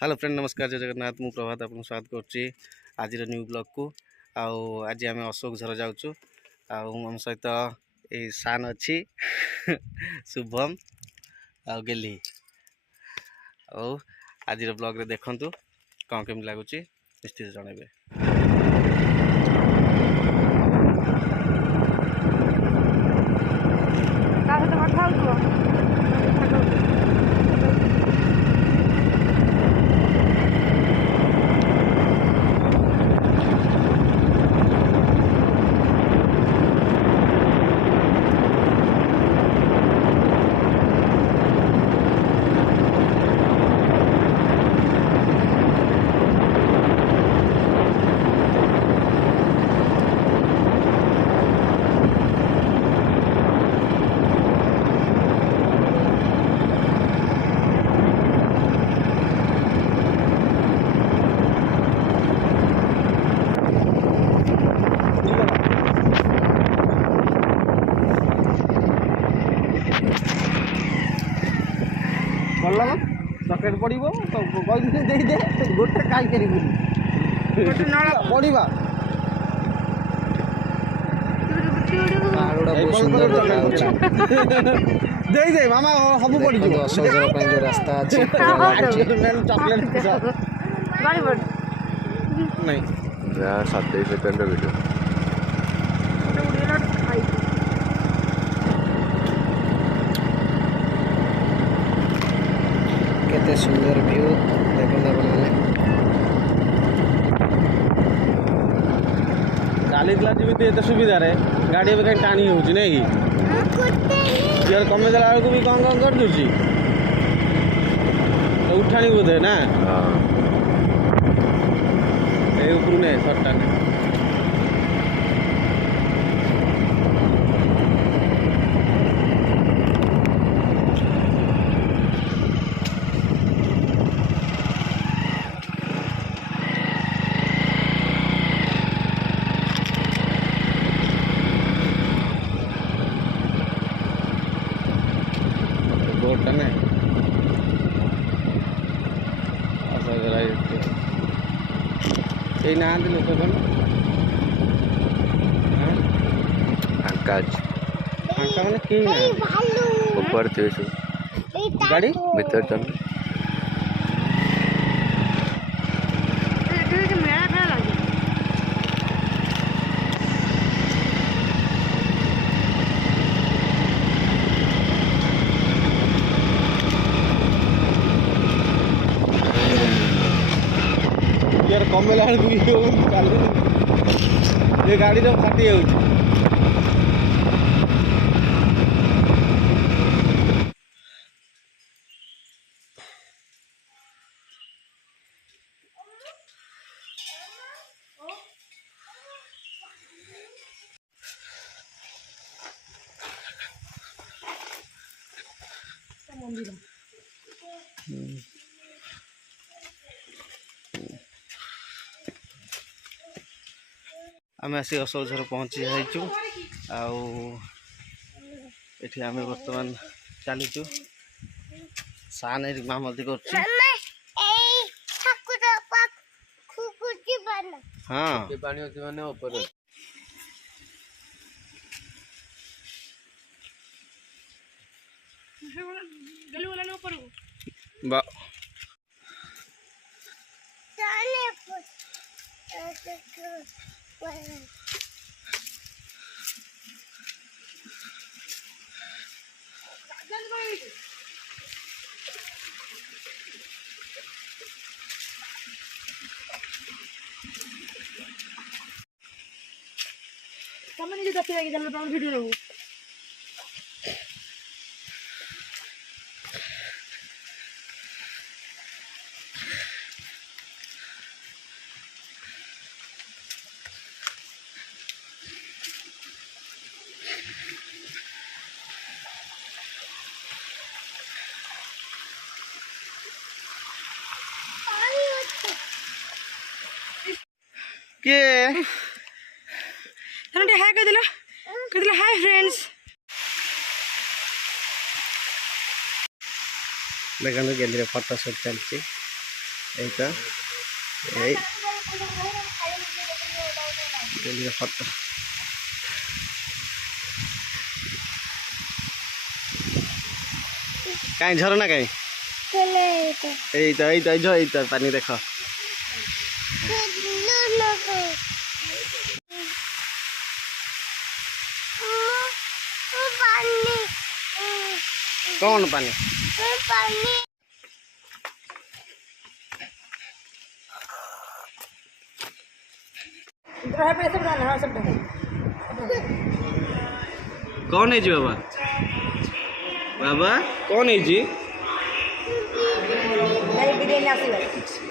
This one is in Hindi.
हेलो फ्रेंड नमस्कार जय जगन्नाथ मु प्रभात आपन स्वागत करछि आज न्यू ब्लॉग को आज आम अशोक झर जाऊँ आम सहित ए सान अच्छी शुभम आ गेली आज ब्लॉग रे देखंतु कौन केमी लगुच निश्चित जनइबे। सकेट पड़ो गोटे कहीं कर पड़ा दे मामा सब पड़ी जो रास्ता नहीं 27 सेकंड वीडियो केते सुंदर व्यू देखो मैंने गाली जमी सुविधा रे गाड़ी भी कहीं टाणी हो नहीं कि कमे देला बेलू भी कौन कौन कर दूसरी तो उठाणी बोधे ना ऊपर नहीं सरटा बोर्ड ना ना लोक कौन फांका फांका मैंने कहीं ऊपर थे गाड़ी भीतर चल यार कमेला ये गाड़ी जो फाटी जाऊँ आम आसी अशोक झर पहुँची जाइचु आठी आम बर्तमान चलीचु सान मामती कर हाँ बा Kamu ni juga lagi dalam tahun video dulu. के हाय कर दिला हाय फ्रेंड्स देखो गैलरी फोटो शूट चलती এইটা এই ডেলির ফটো কাই ঝরনা কাই এইটা পানি দেখ कौन पानी कौन है जी बाबा बाबा कौन है जी बिरयानी